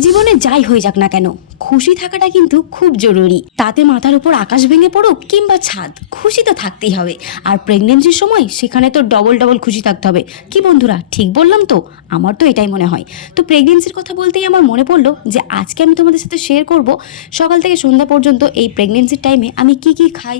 জীবনে যাই হয়ে যাক না কেন? খুশি থাকাটা কিন্তু খুব জরুরি। তাতে মাথার উপর আকাশ ভেঙে পড়ুক কিংবা ছাদ, খুশি তো থাকতেই হবে। আর প্রেগনেন্সির সময় সেখানে তো ডবল ডবল খুশি থাকতে হবে। কি বন্ধুরা, ঠিক বললাম তো? আমার তো এটাই মনে হয়। তো প্রেগনেন্সির কথা বলতেই আমার মনে পড়ল যে, আজকে আমি তোমাদের সাথে শেয়ার করব সকাল থেকে সন্ধ্যা পর্যন্ত এই প্রেগনেন্সির টাইমে আমি কি কি খাই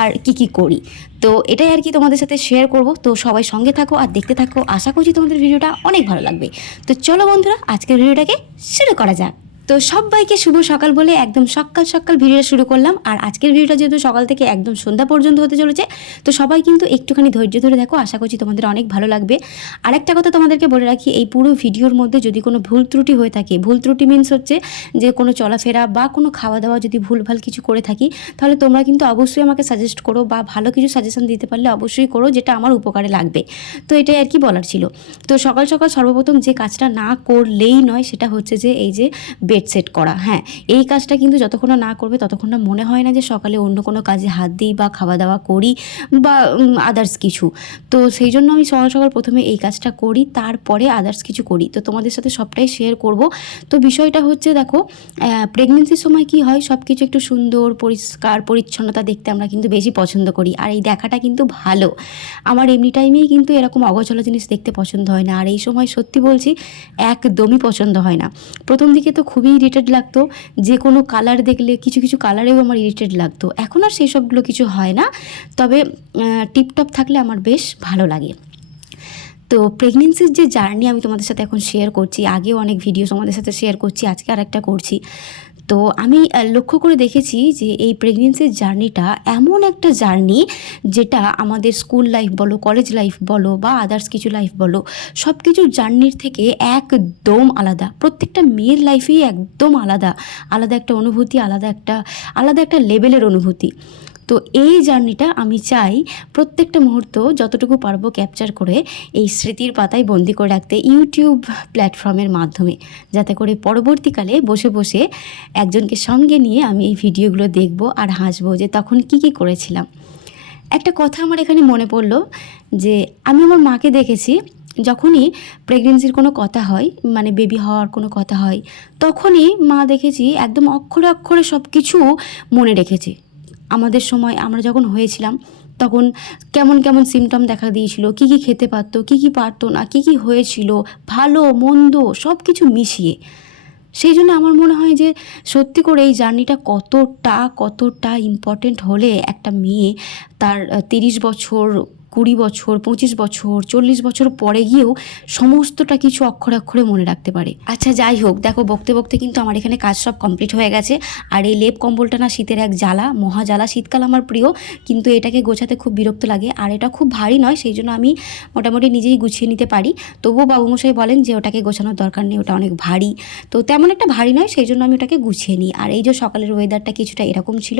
আর কি কি করি। তো এটাই আর কি তোমাদের সাথে শেয়ার করব। তো সবাই সঙ্গে থাকো আর দেখতে থাকো। আশা করছি তোমাদের ভিডিওটা অনেক ভালো লাগবে। তো চলো বন্ধুরা, আজকের ভিডিওটাকে শুরু করা যাক। তো সবাইকে শুভ সকাল বলে একদম সকাল সকাল ভিডিওটা শুরু করলাম। আর আজকের ভিডিওটা যেহেতু সকাল থেকে একদম সন্ধ্যা পর্যন্ত হতে চলেছে, তো সবাই কিন্তু একটুখানি ধৈর্য ধরে দেখো, আশা করছি তোমাদের অনেক ভালো লাগবে। আরেকটা কথা তোমাদেরকে বলে রাখি, এই পুরো ভিডিওর মধ্যে যদি কোনো ভুল ত্রুটি হয়ে থাকে, ভুল ত্রুটি মিনস হচ্ছে যে কোনো চলাফেরা বা কোনো খাওয়া দাওয়া যদি ভুলভাল কিছু করে থাকি, তাহলে তোমরা কিন্তু অবশ্যই আমাকে সাজেস্ট করো বা ভালো কিছু সাজেশন দিতে পারলে অবশ্যই করো, যেটা আমার উপকারে লাগবে। তো এটাই আর কি বলার ছিল। তো সকাল সকাল সর্বপ্রথম যে কাজটা না করলেই নয়, সেটা হচ্ছে যে এই যে বেড সেট করা। হ্যাঁ এই কাজটা কিন্তু যতক্ষণ না না করবে, ততক্ষণ না মনে হয় না যে সকালে অন্য কোনো কাজে হাত দিই বা খাওয়া দাওয়া করি বা আদার্স কিছু। তো সেই জন্য আমি সকাল সকাল প্রথমে এই কাজটা করি, তারপরে আদার্স কিছু করি। তো তোমাদের সাথে সবটাই শেয়ার করব। তো বিষয়টা হচ্ছে দেখো প্রেগনেন্সির সময় কি হয়? সব কিছু একটু সুন্দর, পরিষ্কার, পরিচ্ছন্নতা দেখতে আমরা কিন্তু বেশি পছন্দ করি। আর এই দেখাটা কিন্তু ভালো। আমার এমনি টাইমেই কিন্তু এরকম অগোছলা জিনিস দেখতে পছন্দ হয় না। আর এই সময় সত্যি বলছি, একদমই পছন্দ হয় না। প্রথম দিকে তো খুবই ইরিটেড লাগতো। যে কোনো কালার দেখলে, কিছু কিছু কালারেও আমার ইরিটেড লাগতো। এখন আর সেই সবগুলো কিছু হয় না। তবে টিপটপ থাকলে আমার বেশ ভালো লাগে। তো প্রেগনেন্সির যে জার্নি আমি তোমাদের সাথে এখন শেয়ার করছি, আগেও অনেক ভিডিও তোমাদের সাথে শেয়ার করছি, আজকে আর একটা করছি। তো আমি লক্ষ্য করে দেখেছি যে এই প্রেগনেন্সির জার্নিটা এমন একটা জার্নি যেটা আমাদের স্কুল লাইফ বলো কলেজ লাইফ বলো বা আদার্স কিছু লাইফ বলো সব কিছুর জার্নির থেকে একদম আলাদা। প্রত্যেকটা মেয়ের লাইফেই একদম আলাদা। আলাদা একটা অনুভূতি, আলাদা একটা আলাদা একটা লেভেলের অনুভূতি। তো এই জার্নিটা আমি চাই প্রত্যেকটা মুহূর্ত যতটুকু পারব ক্যাপচার করে এই স্মৃতির পাতায় বন্দি করে রাখতে ইউটিউব প্ল্যাটফর্মের মাধ্যমে, যাতে করে পরবর্তীকালে বসে বসে একজনকে সঙ্গে নিয়ে আমি এই ভিডিওগুলো দেখব আর হাসবো যে তখন কি কি করেছিলাম। একটা কথা আমার এখানে মনে পড়ল যে আমি আমার মাকে দেখেছি, যখনই প্রেগনেন্সির কোনো কথা হয় মানে বেবি হওয়ার কোনো কথা হয়, তখনই মা দেখেছি একদম অক্ষরে অক্ষরে সব কিছু মনে রেখেছে। আমাদের সময় আমরা যখন হয়েছিলাম, তখন কেমন কেমন সিমটম দেখা দিয়েছিল, কি কি খেতে পারতো, কি কি পারতো না, কি কি হয়েছিল, ভালো, মন্দ সব কিছু মিশিয়ে। সেই জন্য আমার মনে হয় যে, সত্যি করে এই জার্নিটা কতটা কতটা ইম্পর্টেন্ট হলে একটা মেয়ে তার তিরিশ বছর কুড়ি বছর, পঁচিশ বছর, চল্লিশ বছর পরে গিয়েও সমস্তটা কিছু অক্ষরে অক্ষরে মনে রাখতে পারে। আচ্ছা যাই হোক, দেখো, বকতে বকতে কিন্তু আমার এখানে কাজ সব কমপ্লিট হয়ে গেছে। আর এই লেপ কম্বলটা না শীতের এক জ্বালা, মহা জ্বালা, শীতকাল আমার প্রিয়, কিন্তু এটাকে গোছাতে খুব বিরক্ত লাগে। আর এটা খুব ভারী নয়, সেই জন্য আমি মোটামুটি নিজেই গুছিয়ে নিতে পারি। তবুও বাবুমশাই বলেন যে ওটাকে গোছানোর দরকার নেই, ওটা অনেক ভারী। তো তেমন একটা ভারী নয়, সেই জন্য আমি ওটাকে গুছিয়ে নিই। আর এই যে সকালের ওয়েদারটা কিছুটা এরকম ছিল,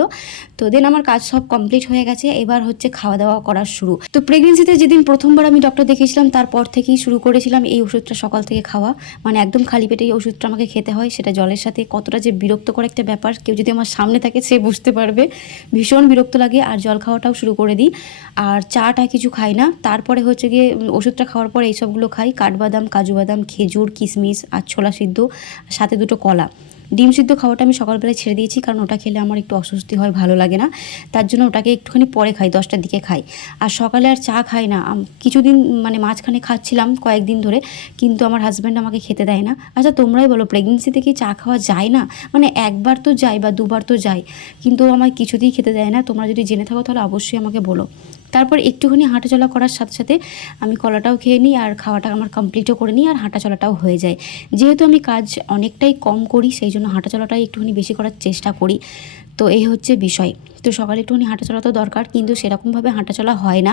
তো দেন আমার কাজ সব কমপ্লিট হয়ে গেছে। এবার হচ্ছে খাওয়া দাওয়া করার শুরু। তো প্রেগনেন্সিতে যেদিন প্রথমবার আমি ডক্টর দেখিয়েছিলাম, তারপর থেকেই শুরু করেছিলাম এই ওষুধটা সকাল থেকে খাওয়া। মানে একদম খালি পেটে এই ওষুধটা আমাকে খেতে হয়, সেটা জলের সাথে কতটা যে বিরক্তকর একটা ব্যাপার, কেউ যদি আমার সামনে থাকে সে বুঝতে পারবে। ভীষণ বিরক্ত লাগে আর জল খাওয়াটাও শুরু করে দিই। আর চাটা কিছু খাই না, তারপরে হচ্ছে গিয়ে ওষুধটা খাওয়ার পরে এইসবগুলো খাই। কাঠবাদাম কাজু বাদাম খেজুর, কিশমিশ আর ছোলা সিদ্ধ, সাথে দুটো কলা। ডিম সিদ্ধ খাওয়াটা আমি সকালবেলায় ছেড়ে দিয়েছি, কারণ ওটা খেলে আমার একটু অস্বস্তি হয়, ভালো লাগে না। তার জন্য ওটাকে একটুখানি পরে খাই, দশটার দিকে খাই। আর সকালে আর চা খাই না। কিছুদিন মানে মাঝখানে খাচ্ছিলাম কয়েকদিন ধরে, কিন্তু আমার হাজব্যান্ড আমাকে খেতে দেয় না। আচ্ছা তোমরাই বলো প্রেগনেন্সিতে কি চা খাওয়া যায় না? মানে একবার তো যাই বা দুবার তো যাই কিন্তু ও আমায় কিছুতেই খেতে দেয় না। তোমরা যদি জেনে থাকো, তাহলে অবশ্যই আমাকে বলো। তারপর একটুখানি হাঁটাচলা করার সাথে সাথে আমি কলাটাও খেয়ে নিই আর খাওয়াটা আমার কমপ্লিটও করে নিই আর হাঁটাচলাটাও হয়ে যায়। যেহেতু আমি কাজ অনেকটাই কম করি, সেই জন্য হাঁটাচলাটাই একটুখানি বেশি করার চেষ্টা করি। তো এই হচ্ছে বিষয়। তো সকালে একটুখানি হাঁটাচলা তো দরকার, কিন্তু সেরকমভাবে হাঁটাচলা হয় না।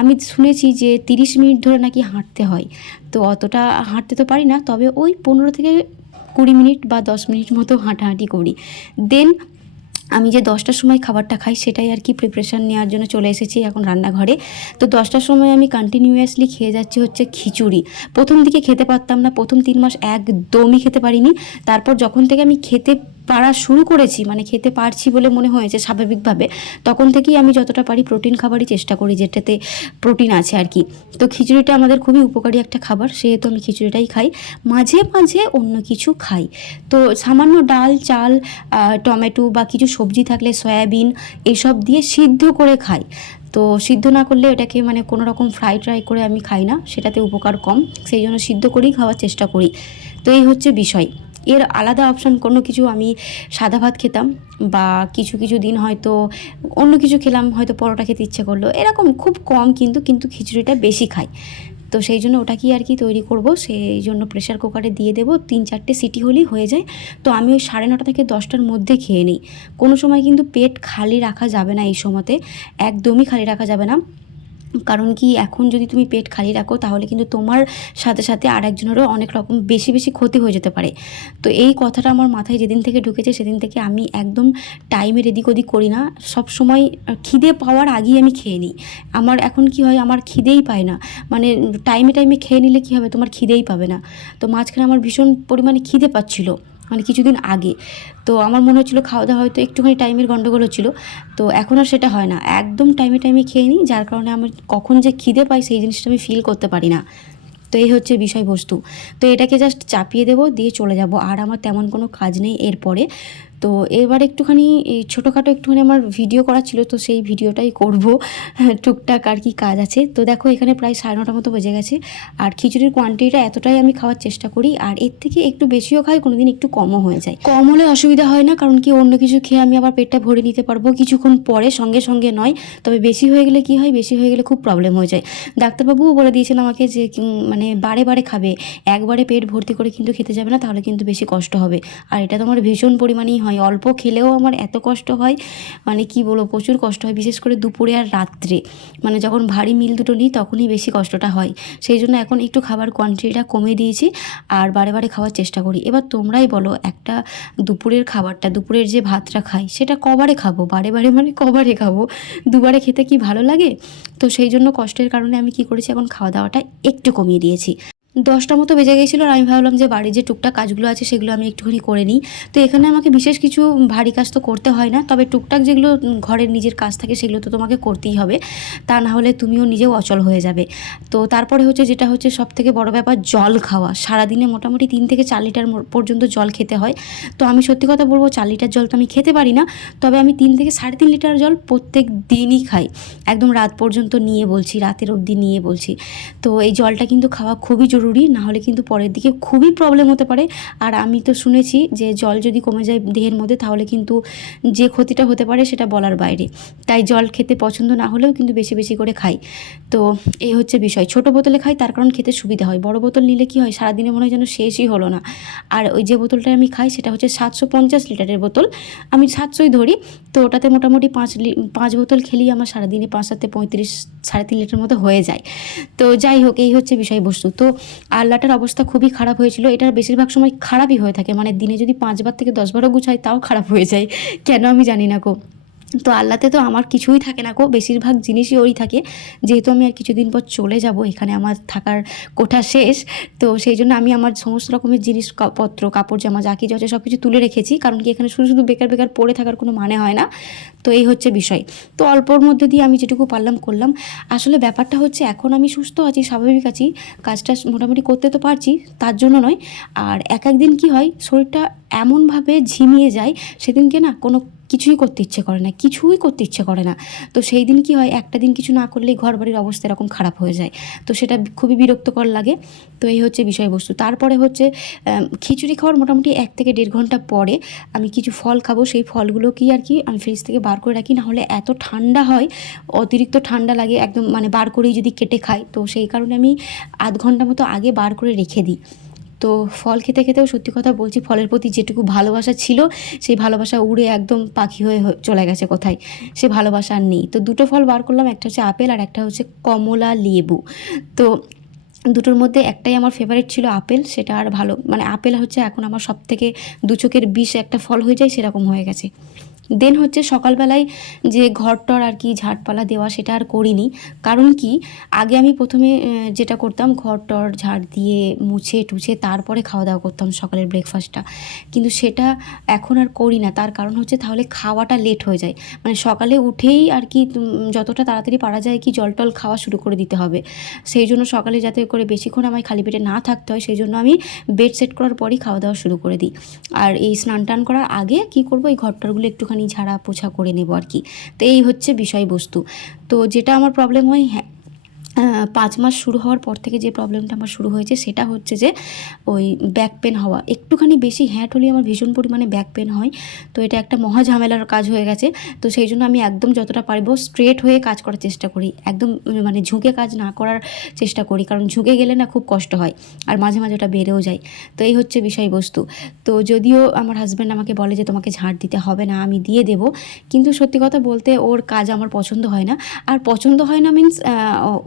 আমি শুনেছি যে তিরিশ মিনিট ধরে নাকি হাঁটতে হয়। তো অতটা হাঁটতে তো পারি না, তবে ওই পনেরো থেকে কুড়ি মিনিট বা দশ মিনিট মতো হাঁটাহাঁটি করি। দেন আমি যে দশটার সময় খাবারটা খাই সেটাই আর কি প্রিপারেশান নেওয়ার জন্য চলে এসেছি এখন রান্নাঘরে। তো দশটার সময় আমি কন্টিনিউয়াসলি খেয়ে যাচ্ছি হচ্ছে খিচুড়ি। প্রথম দিকে খেতে পারতাম না, প্রথম তিন মাস একদমই খেতে পারিনি। তারপর যখন থেকে আমি খেতে পারা শুরু করেছি মানে খেতে পারছি বলে মনে হয়েছে স্বাভাবিকভাবে, তখন থেকেই আমি যতটা পারি প্রোটিন খাবারই চেষ্টা করি, যেটাতে প্রোটিন আছে আর কি। তো খিচুড়িটা আমাদের খুবই উপকারী একটা খাবার, সেহেতু আমি খিচুড়িটাই খাই। মাঝে মাঝে অন্য কিছু খাই। তো সামান্য ডাল, চাল টমেটো বা কিছু সবজি থাকলে সয়াবিন এসব দিয়ে সিদ্ধ করে খাই। তো সিদ্ধ না করলে এটাকে মানে কোনো রকম ফ্রাই ট্রাই করে আমি খাই না, সেটাতে উপকার কম, সেই জন্য সিদ্ধ করেই খাওয়ার চেষ্টা করি। তো এই হচ্ছে বিষয়। এর আলাদা অপশন কোনো কিছু আমি সাদা ভাত খেতাম বা কিছু কিছু দিন হয়তো অন্য কিছু খেলাম, হয়তো পরোটা খেতে ইচ্ছে করল। এরকম খুব কম কিন্তু কিন্তু খিচুড়িটা বেশি খাই। তো সেই জন্য ওটা কি আর কি তৈরি করব? সেই জন্য প্রেশার কুকারে দিয়ে দেবো। তিন, চারটে সিটি হলেই হয়ে যায়। তো আমি ওই সাড়ে নটা থেকে দশটার মধ্যে খেয়ে নিই। কোনো সময় কিন্তু পেট খালি রাখা যাবে না এই সময়তে। একদমই খালি রাখা যাবে না। কারণ কি এখন যদি তুমি পেট খালি রাখো, তাহলে কিন্তু তোমার সাথে সাথে আর একজনেরও অনেক রকম বেশি বেশি ক্ষতি হয়ে যেতে পারে। তো এই কথাটা আমার মাথায় যেদিন থেকে ঢুকেছে, সেদিন থেকে আমি একদম টাইমের এদিক ওদিক করি না। সব সময় খিদে পাওয়ার আগেই আমি খেয়ে নিই। আমার এখন কি হয়, আমার খিদেই পায় না। মানে টাইমে টাইমে খেয়ে নিলে কি হবে? তোমার খিদেই পাবে না। তো মাঝখানে আমার ভীষণ পরিমাণে খিদে পাচ্ছিল। মানে কিছুদিন আগে। তো আমার মনে হচ্ছিল খাওয়া দাওয়া হয়তো একটুখানি টাইমের গণ্ডগোল হচ্ছিল। তো এখন আর সেটা হয় না। একদম টাইমে টাইমে খেয়ে নিই, যার কারণে আমি কখন যে খিদে পাই সেই জিনিসটা আমি ফিল করতে পারি না। তো এই হচ্ছে বিষয়বস্তু। তো এটাকে জাস্ট চাপিয়ে দেবো, দিয়ে চলে যাব। আর আমার তেমন কোনো কাজ নেই এরপরে। তো এবার একটুখানি, এই ছোটোখাটো একটুখানি আমার ভিডিও করা ছিল, তো সেই ভিডিওটাই করব। টুকটাক আর কি কাজ আছে। তো দেখো, এখানে প্রায় সাড়ে নটা মতো বেজে গেছে। আর খিচুড়ির কোয়ান্টিটিটা এতটাই আমি খাওয়ার চেষ্টা করি, আর এর থেকে একটু বেশিও খাই, কোনোদিন একটু কমও হয়ে যায়। কম হলে অসুবিধা হয় না, কারণ কি অন্য কিছু খেয়ে আমি আবার পেটটা ভরে নিতে পারব। কিছুক্ষণ পরে, সঙ্গে সঙ্গে নয়, তবে বেশি হয়ে গেলে কি হয়, বেশি হয়ে গেলে খুব প্রবলেম হয়ে যায়। ডাক্তারবাবুও বলে দিয়েছেন আমাকে যে মানে বারে বারে খাবে। একবারে পেট ভর্তি করে কিন্তু খেতে যাবে না, তাহলে কিন্তু বেশি কষ্ট হবে। আর এটা তো আমার ভীষণ পরিমাণেই হয়। অল্প খেলেও আমার এত কষ্ট হয় মানে কি বলব, প্রচুর কষ্ট হয়, বিশেষ করে দুপুরে আর রাত্রে। মানে যখন ভারী মিল দুটো নিই, তখনই বেশি কষ্টটা হয়। সেই জন্য এখন একটু খাবার কোয়ান্টিটিটা কমিয়ে দিয়েছি আর বারে বারে খাওয়ার চেষ্টা করি। এবার তোমরাই বলো, একটা দুপুরের খাবারটা, দুপুরের যে ভাতটা খাই, সেটা কবারে খাব? বারে বারে মানে কবারে খাব? দুবারে খেতে কি ভালো লাগে? তো সেই জন্য কষ্টের কারণে আমি কি করেছি, এখন খাওয়া দাওয়াটা একটু কমিয়ে দিয়েছি। দশটা মতো বেজে গেছিল আর আমি ভাবলাম যে বাড়ির যে টুকটাক কাজগুলো আছে সেগুলো আমি একটুখানি করে নিই। তো এখানে আমাকে বিশেষ কিছু ভারী কাজ তো করতে হয় না, তবে টুকটাক যেগুলো ঘরের নিজের কাজ থাকে সেগুলো তো তোমাকে করতেই হবে। তা না হলে তুমিও নিজেও অচল হয়ে যাবে। তো তারপরে হচ্ছে যেটা হচ্ছে সব থেকে বড় ব্যাপার জল খাওয়া। সারাদিনে মোটামুটি তিন থেকে চার লিটার পর্যন্ত জল খেতে হয়। তো আমি সত্যি কথা বলব চার লিটার জল তো আমি খেতে পারি না, তবে আমি তিন থেকে সাড়ে তিন লিটার জল প্রত্যেক দিনই খাই। একদম রাত পর্যন্ত নিয়ে বলছি, রাতের অবধি নিয়ে বলছি। তো এই জলটা কিন্তু খাওয়া খুবই জরুরি। না হলে কিন্তু পরের দিকে খুবই প্রবলেম হতে পারে। আর আমি তো শুনেছি যে জল যদি কমে যায় দেহের মধ্যে, তাহলে কিন্তু যে ক্ষতিটা হতে পারে সেটা বলার বাইরে। তাই জল খেতে পছন্দ না হলেও কিন্তু বেশি বেশি করে খাই। তো এই হচ্ছে বিষয়। ছোট বোতলে খাই, তার কারণ খেতে সুবিধা হয়। বড় বোতল নিলে কি হয়, সারাদিনে মনে হয় যেন শেষই হলো না। আর ওই যে বোতলটা আমি খাই, সেটা হচ্ছে সাতশো পঞ্চাশ লিটারের বোতল। আমি সাতশোই ধরি, তো ওটাতে মোটামুটি পাঁচ পাঁচ বোতল খেলেই আমার সারাদিনে পাঁচ সাথে পঁয়ত্রিশ, সাড়ে তিন লিটার মতো হয়ে যায়। তো যাই হোক, এই হচ্ছে বিষয়বস্তু। তো আল্লাটার অবস্থা খুবই খারাপ হয়েছিল। এটার বেশিরভাগ সময় খারাপই হয়ে থাকে। মানে দিনে যদি পাঁচবার থেকে দশবারও গুছাই, তাও খারাপ হয়ে যায়। কেন আমি জানি না গো। তো আল্লাতে তো আমার কিছুই থাকে না গো, বেশিরভাগ জিনিসই ওরই থাকে। যেহেতু আমি আর কিছুদিন পর চলে যাব, এখানে আমার থাকার কোঠা শেষ, তো সেই জন্য আমি আমার সমস্ত রকমের জিনিসপত্র কাপড় জামা, যা কিছু আছে সব কিছু তুলে রেখেছি, কারণ কি এখানে শুধু শুধু বেকার বেকার পড়ে থাকার কোনো মানে হয় না। তো এই হচ্ছে বিষয়। তো অল্পর মধ্যে দিয়ে আমি যেটুকু পারলাম করলাম। আসলে ব্যাপারটা হচ্ছে এখন আমি সুস্থ আছি, স্বাভাবিক আছি, কাজটা মোটামুটি করতে তো পারছি, তার জন্য নয়। আর এক একদিন কি হয়, শরীরটা এমনভাবে ঝিমিয়ে যায়, সেদিনকে না কোনো কিছুই করতে ইচ্ছে করে না, কিছুই করতে ইচ্ছে করে না। তো সেই দিন কি হয়, একটা দিন কিছু না করলেই ঘর বাড়ির অবস্থা এরকম খারাপ হয়ে যায়। তো সেটা খুবই বিরক্তকর লাগে। তো এই হচ্ছে বিষয়বস্তু। তারপরে হচ্ছে খিচুড়ি খাওয়ার মোটামুটি এক থেকে দেড় ঘণ্টা পরে আমি কিছু ফল খাব। সেই ফলগুলো কি আর কি, আমি ফ্রিজ থেকে বার করে রাখি। না হলে এত ঠান্ডা হয়, অতিরিক্ত ঠান্ডা লাগে, একদম মানে বার করেই যদি কেটে খাই। তো সেই কারণে আমি আধ ঘণ্টা মতো আগে বার করে রেখে দিই। তো ফল খেতে খেতেও সত্যি কথা বলছি, ফলের প্রতি যেটুকু ভালোবাসা ছিল, সেই ভালোবাসা উড়ে একদম পাখি হয়ে চলে গেছে কোথায়? সে ভালোবাসা আর নেই। তো দুটো ফল বার করলাম, একটা হচ্ছে আপেল আর একটা হচ্ছে কমলা লেবু। তো দুটোর মধ্যে একটাই আমার ফেভারিট ছিল আপেল, সেটা আর ভালো মানে আপেল হচ্ছে এখন আমার সব থেকে দু চোখের বিষ একটা ফল হয়ে যায়, সেরকম হয়ে গেছে। দেন হচ্ছে সকালবেলায় যে ঘরটর আর কি ঝাড়পালা দেওয়া সেটা আর করিনি। কারণ কি? আগে আমি প্রথমে যেটা করতাম ঘরটর ঝাড় দিয়ে মুছে টুছে তারপরে খাওয়া দাওয়া করতাম সকালের ব্রেকফাস্টটা কিন্তু সেটা এখন আর করি না। তার কারণ হচ্ছে তাহলে খাওয়াটা লেট হয়ে যায়। মানে সকালে উঠেই আর কি যতটা তাড়াতাড়ি পারা যায় কি জল টল খাওয়া শুরু করে দিতে হবে। সেই জন্য সকালে যাতে করে বেশিক্ষণ আমায় খালি পেটে না থাকতে হয়, সেই জন্য আমি বেড সেট করার পরই খাওয়া দাওয়া শুরু করে দিই। আর এই স্নান টান করার আগে কি করব? এই ঘরটরগুলো একটুখানি ঝাড়া পোছা করে নেব আর কি। তো এই হচ্ছে বিষয়বস্তু। তো যেটা আমার প্রবলেম হয় হ্যাঁ পাঁচ মাস শুরু হওয়ার পর থেকে যে প্রবলেমটা আমার শুরু হয়েছে সেটা হচ্ছে যে ওই ব্যাক পেন হওয়া। একটুখানি বেশি হ্যাট হলে আমার ভীষণ পরিমাণে ব্যাক পেন হয়। তো এটা একটা মহা ঝামেলার কাজ হয়ে গেছে। তো সেই জন্য আমি একদম যতটা পারব স্ট্রেট হয়ে কাজ করার চেষ্টা করি। একদম মানে ঝুঁকে কাজ না করার চেষ্টা করি। কারণ ঝুঁকে গেলে না খুব কষ্ট হয় আর মাঝে মাঝে ওটা বেড়েও যায়। তো এই হচ্ছে বিষয়বস্তু। তো যদিও আমার হাজব্যান্ড আমাকে বলে যে তোমাকে ঝাড় দিতে হবে না, আমি দিয়ে দেবো। কিন্তু সত্যি কথা বলতে ওর কাজ আমার পছন্দ হয় না। আর পছন্দ হয় না মিন্স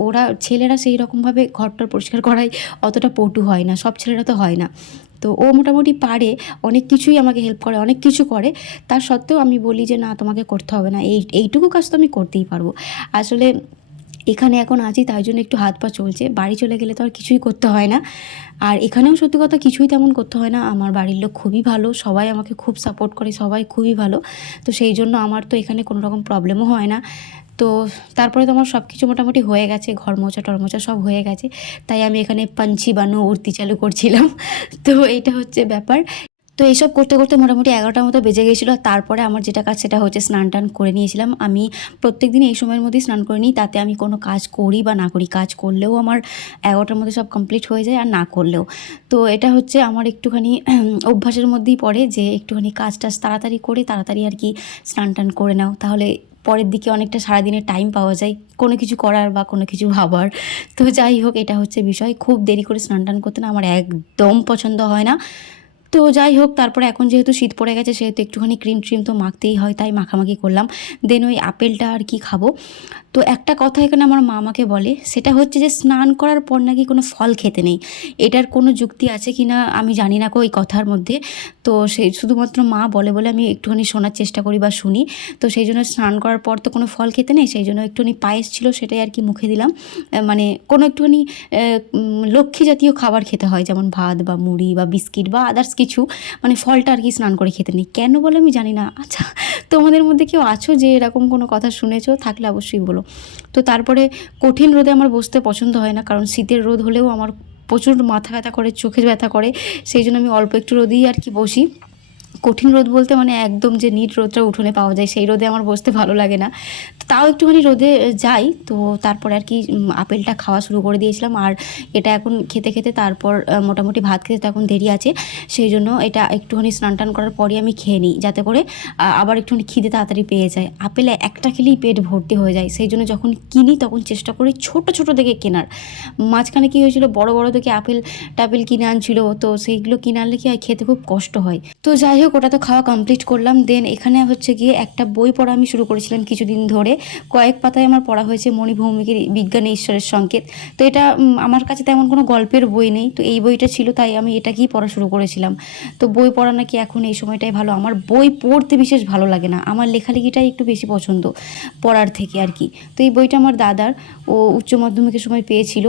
ওরা ছেলেরা সেই রকমভাবে ঘরটা পরিষ্কার করাই অতটা পটু হয় না, সব ছেলেরা তো হয় না। তো ও মোটামুটি পারে, অনেক কিছুই আমাকে হেল্প করে, অনেক কিছু করে। তার সত্ত্বেও আমি বলি যে, না, তোমাকে করতে হবে না। এই, এইটুকু কাজ তো আমি করতেই পারব। আসলে এখানে এখন আছি, তাই জন্য একটু হাত পা চলছে। বাড়ি চলে গেলে তো আর কিছুই করতে হয় না। আর এখানেও সত্যি কথা কিছুই তেমন করতে হয় না। আমার বাড়ির লোক খুবই ভালো, সবাই আমাকে খুব সাপোর্ট করে, সবাই খুবই ভালো। তো সেই জন্য আমার তো এখানে কোনো রকম প্রবলেমও হয় না। তো তারপরে তো আমার সব কিছু মোটামুটি হয়ে গেছে, ঘর মোছা, টর মোছা সব হয়ে গেছে। তাই আমি এখানে পাঞ্চি বানু, উড়তি চালু করছিলাম। তো এইটা হচ্ছে ব্যাপার। তো এইসব করতে করতে মোটামুটি এগারোটার মতো বেজে গেছিল তারপরে আমার যেটা কাজ সেটা হচ্ছে স্নান টান করে নিয়েছিলাম। আমি প্রত্যেক দিন এই সময়ের মধ্যেই স্নান করে নিই, তাতে আমি কোনো কাজ করি বা না করি। কাজ করলেও আমার এগারোটার মধ্যে সব কমপ্লিট হয়ে যায় আর না করলেও। তো এটা হচ্ছে আমার একটুখানি অভ্যাসের মধ্যেই পড়ে যে একটুখানি কাজ টাজ তাড়াতাড়ি করে তাড়াতাড়ি আর কি স্নান টান করে নাও। তাহলে পরের দিকে অনেকটা সারাদিনের টাইম পাওয়া যায়, কোনো কিছু করার বা কোনো কিছু ভাবার। তো যাই হোক, এটা হচ্ছে বিষয়। খুব দেরি করে স্নান টান করতে না আমার একদম পছন্দ হয় না। তো যাই হোক, তারপরে এখন যেহেতু শীত পড়ে গেছে, সেহেতু একটুখানি ক্রিম ট্রিম তো মাখতেই হয়, তাই মাখামাখি করলাম। দেন ওই আপেলটা আর কি খাব। তো একটা কথা এখানে আমার মা আমাকে বলে, সেটা হচ্ছে যে স্নান করার পর নাকি কোনো ফল খেতে নেই। এটার কোনো যুক্তি আছে কি না আমি জানি না কো এই কথার মধ্যে। তো সেই শুধুমাত্র মা বলে বলে আমি একটুখানি শোনার চেষ্টা করি বা শুনি। তো সেই জন্য স্নান করার পর তো কোনো ফল খেতে নেই, সেই জন্য একটুখানি পায়েস ছিল, সেটাই আর কি মুখে দিলাম। মানে কোনো একটুখানি লক্ষ্মী জাতীয় খাবার খেতে হয়, যেমন ভাত বা মুড়ি বা বিস্কিট বা আদার্স কিছু মানে ফলটা আর কি স্নান করে খেতে নেই। কেন বলে আমি জানি না। আচ্ছা তোমাদের মধ্যে কেউ আছো যে এরকম কোনো কথা শুনেছো? থাকলে অবশ্যই বলো। তো তারপরে কঠিন রোদে আমার বসতে পছন্দ হয় না, কারণ শীতের রোদ হলেও আমার প্রচুর মাথা ব্যথা করে চোখে ব্যথা করে। সেই জন্য আমি অল্প একটু রোদেই আর কি বসি। কঠিন রোদ বলতে মানে একদম যে নিট রোদটা উঠোনে পাওয়া যায়, সেই রোদে আমার বসতে ভালো লাগে না। তাও একটুখানি রোদে যাই। তো তারপরে আর কি আপেলটা খাওয়া শুরু করে দিয়েছিলাম। আর এটা এখন খেতে খেতে তারপর মোটামুটি ভাত খেতে এখন দেরি আছে। সেই জন্য এটা একটুখানি স্নান টান করার পরই আমি খেয়ে নিই, যাতে করে আবার একটুখানি খিদে তাড়াতাড়ি পেয়ে যায়। আপেলে একটা খেলেই পেট ভর্তি হয়ে যায়। সেই জন্য যখন কিনি তখন চেষ্টা করি ছোট ছোট দেখে কেনার। মাঝখানে কী হয়েছিল, বড় বড় দেখে আপেল টাপেল কিনে আনছিল, তো সেইগুলো কিনে আনলে কি হয়, খেতে খুব কষ্ট হয়। তো যাই হোক ওটা তো খাওয়া কমপ্লিট করলাম। দেন এখানে হচ্ছে গিয়ে একটা বই পড়া আমি শুরু করেছিলাম কিছুদিন ধরে। কয়েক পাতায় আমার পড়া হয়েছে মণিভৌমিকের বিজ্ঞানী ঈশ্বরের সংকেত। তো এটা আমার কাছে তেমন কোনো গল্পের বই নেই। তো এই বইটা ছিল, তাই আমি এটাকেই পড়া শুরু করেছিলাম। তো বই পড়া নাকি এখন এই সময়টাই ভালো। আমার বই পড়তে বিশেষ ভালো লাগে না। আমার লেখালেখিটাই একটু বেশি পছন্দ পড়ার থেকে আর কি। তো এই বইটা আমার দাদার। ও উচ্চ মাধ্যমিকের সময় পেয়েছিল।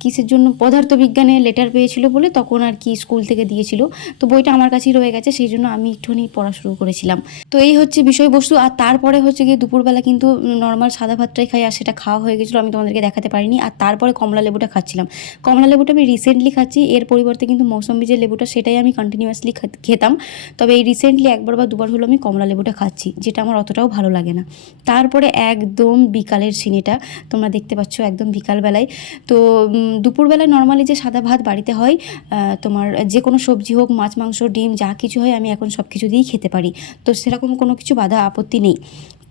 কিসের জন্য? পদার্থবিজ্ঞানে লেটার পেয়েছিল বলে তখন আর কি স্কুল থেকে দিয়েছিল। তো বইটা আমার কাছেই রয়ে গেছে। সেই জন্য আমি একটুখানি পড়া শুরু করেছিলাম। তো এই হচ্ছে বিষয়বস্তু। আর তারপরে হচ্ছে গিয়ে দুপুরবেলা কিন্তু নর্মাল সাদা ভাতটাই খাই, আর সেটা খাওয়া হয়ে গেছিল, আমি তোমাদেরকে দেখাতে পারিনি। আর তারপরে কমলা লেবুটা খাচ্ছিলাম। কমলা লেবুটা আমি রিসেন্টলি খাচ্ছি, এর পরিবর্তে কিন্তু মৌসম্বি যে লেবুটা, সেটাই আমি কন্টিনিউয়াসলি খেতাম। তবে এই রিসেন্টলি একবার বা দুবার হলো আমি কমলা লেবুটা খাচ্ছি, যেটা আমার অতটাও ভালো লাগে না। তারপরে একদম বিকালের সিনেটা, তোমরা দেখতে পাচ্ছ একদম বিকালবেলায়। তো দুপুরবেলায় নর্মালি যে সাদা ভাত বাড়িতে হয় তোমার যে কোনো সবজি হোক, মাছ, মাংস, ডিম, যা কিছু হয় আমি এখন সব কিছু দিয়েই খেতে পারি। তো সেরকম কোনো কিছু বাধা আপত্তি নেই।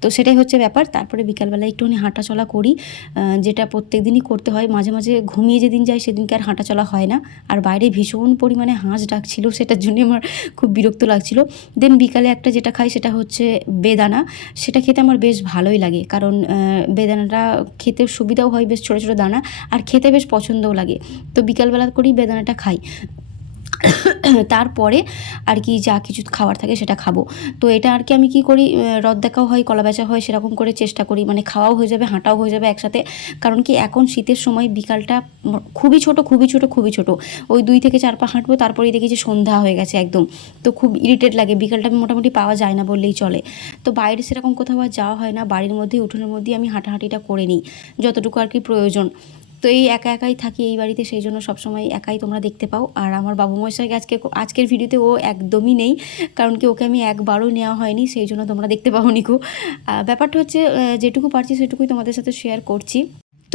তো সেটাই হচ্ছে ব্যাপার। তারপরে বিকালবেলা একটুখানি হাঁটা চলা করি যেটা প্রত্যেক দিনই করতে হয়। মাঝে মাঝে ঘুমিয়ে যেদিন যাই সেদিনকে আর হাঁটা চলা হয় না। আর বাইরে ভীষণ পরিমাণে হাঁস ডাকছিল, সেটার জন্য আমার খুব বিরক্ত লাগছিল। দেন বিকালে একটা যেটা খাই সেটা হচ্ছে বেদানা। সেটা খেতে আমার বেশ ভালোই লাগে। কারণ বেদানাটা খেতে সুবিধাও হয় বেশ ছোটো ছোটো দানা। আর খেতে বেশ পছন্দও লাগে। তো বিকালবেলা করেই বেদানাটা খাই। তারপরে আর কি যা কিছু খাবার থাকে সেটা খাব। তো এটা আর কি আমি কি করি রদ দেখাও হয়, কলা বেচা হয়, সেরকম করে চেষ্টা করি। মানে খাওয়াও হয়ে যাবে, হাঁটাও হয়ে যাবে একসাথে। কারণ কি এখন শীতের সময় বিকালটা খুবই ছোট খুবই ছোট খুবই ছোট। ওই দুই থেকে চার পা হাঁটবো, তারপরেই দেখি যে সন্ধ্যা হয়ে গেছে একদম। তো খুব ইরিটেট লাগে, বিকালটা মোটামুটি পাওয়া যায় না বললেই চলে। তো বাইরে সেরকম কোথাও আর যাওয়া হয় না, বাড়ির মধ্যেই, উঠোনের মধ্যেই আমি হাঁটাহাঁটিটা করে নিই, যতটুকু আর কি প্রয়োজন। তো এই একা একাই থাকি এই বাড়িতে, সেই জন্য সবসময় একাই তোমরা দেখতে পাও। আর আমার বাবু মশাইকে আজকে আজকের ভিডিওতে ও একদমই নেই, কারণ কি ওকে আমি একবারও নেওয়া হয়নি, সেই জন্য তোমরা দেখতে পাও নিকো ব্যাপারটা হচ্ছে যেটুকু পারছি সেটুকুই তোমাদের সাথে শেয়ার করছি।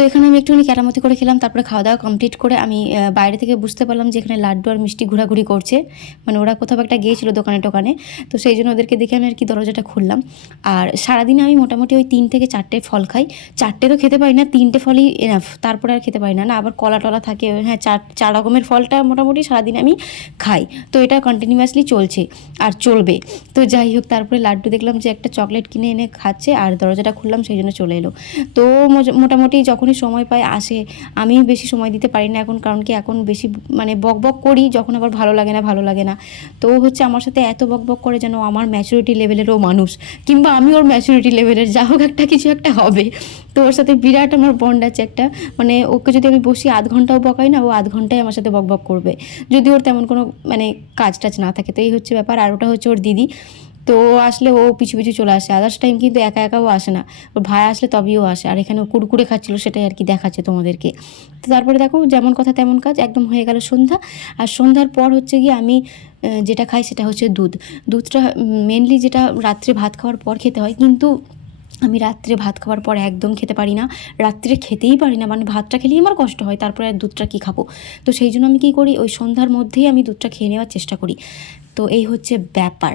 তো এখানে আমি একটুখানি কেরামতি করে খেলাম, তারপরে খাওয়া দাওয়া কমপ্লিট করে আমি বাইরে থেকে বুঝতে পারলাম যে এখানে লাড্ডু আর মিষ্টি ঘোরাঘুরি করছে। মানে ওরা কোথাও একটা গিয়েছিল দোকানে টোকানে, তো সেই জন্য ওদেরকে দেখে আমি আর কি দরজাটা খুললাম। আর সারাদিনে আমি মোটামুটি ওই তিন থেকে চারটে ফল খাই। চারটে তো খেতে পারি না, তিনটে ফলই এনাফ তারপরে আর খেতে পারি না। না, আবার কলা টলা থাকে হ্যাঁ চার চার রকমের ফলটা মোটামুটি সারাদিন আমি খাই। তো এটা কন্টিনিউয়াসলি চলছে আর চলবে। তো যাই হোক, তারপরে লাড্ডু দেখলাম যে একটা চকলেট কিনে এনে খাচ্ছে, আর দরজাটা খুললাম, সেই জন্য চলে এলো। তো মোটামুটি যখনই সময় পায় আসে আমি বেশি সময় দিতে পারি না এখন, কারণ কি এখন বেশি মানে বক বক করি, যখন আবার ভালো লাগে না, ভালো লাগে না। তো হচ্ছে আমার সাথে এত বক বক করে যেন আমার ম্যাচুরিটি লেভেলেরও মানুষ, কিংবা আমি ওর ম্যাচুরিটি লেভেলের যা হোক একটা, কিছু একটা হবে। তো ওর সাথে বিরাট আমার বন্ড আছে একটা মানে ওকে যদি আমি বসি আধ ঘন্টাও বকাই না, ও আধ ঘন্টায় আমার সাথে বক বক করবে। যদি ওর তেমন কোনো মানে কাজ টাজ না থাকে, তো এই হচ্ছে ব্যাপার, আর ওটা হচ্ছে ওর দিদি। তো ও আসলে ও পিছু পিছু চলে আসে। আদার্স টাইম কিন্তু একা একাও আসে না। ওর ভাই আসলে তবেই ও আসে। আর এখানে কুড়কুড়ে খাচ্ছিল, সেটাই আর কি দেখাচ্ছে তোমাদেরকে। তো তারপরে দেখো, যেমন কথা তেমন কাজ, একদম হয়ে গেল সন্ধ্যা। আর সন্ধ্যার পর হচ্ছে গিয়ে আমি যেটা খাই সেটা হচ্ছে দুধ। দুধটা মেনলি যেটা রাত্রে ভাত খাওয়ার পর খেতে হয়, কিন্তু আমি রাত্রে ভাত খাওয়ার পর একদম খেতে পারি না। রাত্রে খেতেই পারি না মানে ভাতটা খেলেই আমার কষ্ট হয়, তারপরে আর দুধটা কী খাব? তো সেই জন্য আমি কী করি, ওই সন্ধ্যার মধ্যেই আমি দুধটা খেয়ে নেওয়ার চেষ্টা করি। তো এই হচ্ছে ব্যাপার।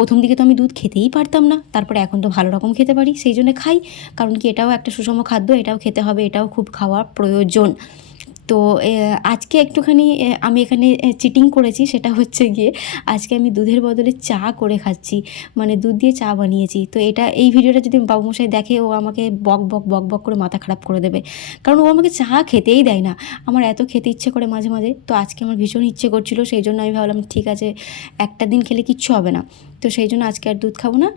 প্রথম দিকে তো আমি দুধ খেতেই পারতাম না, তারপরে এখন তো ভালো রকম খেতে পারি, সেই জন্য খাই। কারণ কি এটাও একটা সুষম খাদ্য, এটাও খেতে হবে, এটাও খুব খাওয়া প্রয়োজন। তো আজকে একটুখানি আমি এখানে চিটিং করেছি, সেটা হচ্ছে গিয়ে আজকে আমি দুধের বদলে চা করে খাচ্ছি মানে দুধ দিয়ে চা বানিয়েছি। তো এটা, এই ভিডিওটা যদি বাবুমশাই দেখে, ও আমাকে বক বক বক বক করে মাথা খারাপ করে দেবে। কারণ ও আমাকে চা খেতেই দেয় না, আমার এত খেতে ইচ্ছে করে মাঝে মাঝে। তো আজকে আমার ভীষণ ইচ্ছে করছিল, সেই জন্য আমি ভাবলাম, ঠিক আছে, একটা দিন খেলে কিচ্ছু হবে না। তো সেই জন্য আজকে আর দুধ খাব না।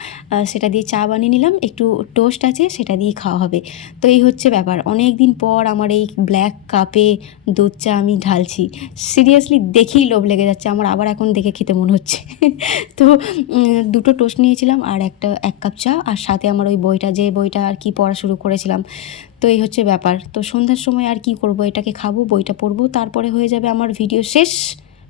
সেটা দিয়ে চা বানিয়ে নিলাম। একটু টোস্ট আছে, সেটা দিয়ে খাওয়া হবে। তো এই হচ্ছে ব্যাপার। অনেক দিন পর আমার এই ব্ল্যাক কাপে দুধ চা আমি ঢালছি। সিরিয়াসলি দেখেই লোভ লেগে যাচ্ছে। আমার আবার এখন দেখে খেতে মনে হচ্ছে। তো দুটো টোস্ট নিয়েছিলাম আর একটা, এক কাপ চা। আর সাথে আমার ওই বইটা, যে বইটা আর কি পড়া শুরু করেছিলাম। তো এই হচ্ছে ব্যাপার। তো সন্ধ্যার সময় আর কি করব? এটাকে খাব, বইটা পড়ব। তারপরে হয়ে যাবে আমার ভিডিও শেষ।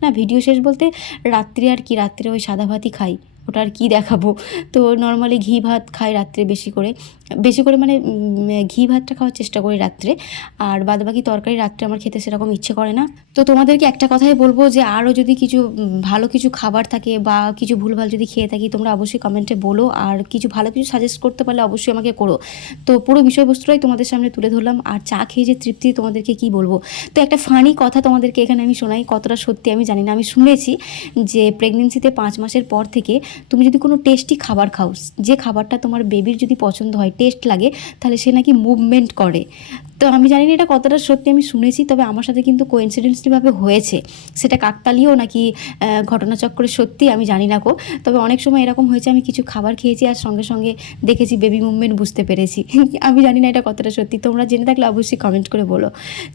না, ভিডিও শেষ বলতে রাত্রে আর কি, রাত্রে ওই সাদা ভাতই খাই। ওটা আর কী দেখাবো? তো নর্মালি ঘি ভাত খাই রাত্রে বেশি করে। বেশি করে মানে ঘি ভাতটা খাওয়ার চেষ্টা করি রাত্রে। আর বাদবাকি তরকারি রাত্রে আমার খেতে সেরকম ইচ্ছে করে না। তো তোমাদেরকে একটা কথাই বলব যে আরও যদি কিছু ভালো কিছু খাবার থাকে বা কিছু ভুলভাল যদি খেয়ে থাকি, তোমরা অবশ্যই কমেন্টে বলো। আর কিছু ভালো কিছু সাজেস্ট করতে পারলে অবশ্যই আমাকে করো। তো পুরো বিষয়বস্তুটাই তোমাদের সামনে তুলে ধরলাম। আর চা খেয়ে যে তৃপ্তি, তোমাদেরকে কি বলব? তো একটা ফানি কথা তোমাদেরকে এখানে আমি শোনাই। কতটা সত্যি আমি জানি না। আমি শুনেছি যে প্রেগনেন্সিতে পাঁচ মাসের পর থেকে তুমি যদি কোনো টেস্টি খাবার খাও, যে খাবারটা তোমার বেবির যদি পছন্দ হয় টেস্ট লাগে, তাহলে সে নাকি মুভমেন্ট করে। তো আমি জানি না এটা কতটা সত্যি, আমি শুনেছি, তবে আমার সাথে কিন্তু কোইন্সিডেন্সলিভাবে হয়েছে। সেটা কাকতালিও নাকি ঘটনাচক্রে সত্যি আমি জানি না কো তবে অনেক সময় এরকম হয়েছে, আমি কিছু খাবার খেয়েছি আর সঙ্গে সঙ্গে দেখেছি বেবি মুভমেন্ট বুঝতে পেরেছি। আমি জানি না এটা কতটা সত্যি, তোমরা জেনে থাকলে অবশ্যই কমেন্ট করে বলো।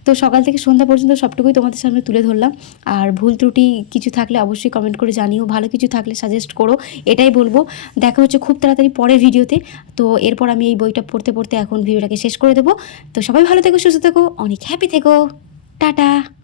তো সকাল থেকে সন্ধ্যা পর্যন্ত সবটুকুই তোমাদের সামনে তুলে ধরলাম। আর ভুল ত্রুটি কিছু থাকলে অবশ্যই কমেন্ট করে জানিও, ভালো কিছু থাকলে সাজেস্ট করো। এটাই বলব। দেখা হচ্ছে খুব তাড়াতাড়ি পরের ভিডিওতে। তো এরপর আমি এই বইটা পড়তে পড়তে এখন ভিডিওটাকে শেষ করে দেবো। তো সবাই ভালো থেকো, সুস্থ থেকো, অনেক হ্যাপি থেকো। টাটা।